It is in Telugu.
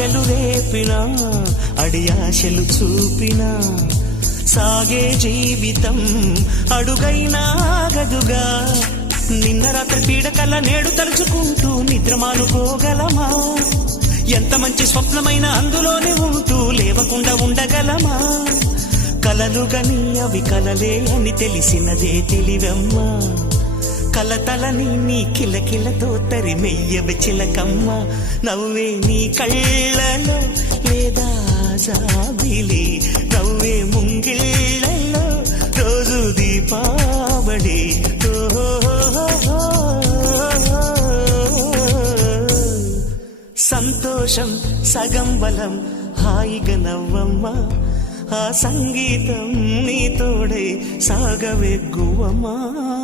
ఆశలు రేపినా అడియాశలు చూపినా సాగే జీవితం అడుగైనా ఆగదుగా. నిన్న రాత్రి పీడకల నేడు తలుచుకుంటూ నిద్రమానుకోగలమా? ఎంత మంచి స్వప్నమైన అందులోనే ఉంటూ లేవకుండా ఉండగలమా? కలలుగని అవి కలలే అని తెలిసినదే తెలివమ్మా. కలతలని నీ కిలకిలతో తరిమెయ్యవి చిలకమ్మ. నవ్వే నీ కళ్ళలో లేదా జాబిలి, నవ్వే ముంగిళ్ళలో రోజు దీపావళి. సంతోషం సగం బలం, హాయిగా నవ్వమ్మా. ఆ సంగీతం నీ తోడే సాగవెగ్గువమ్మా.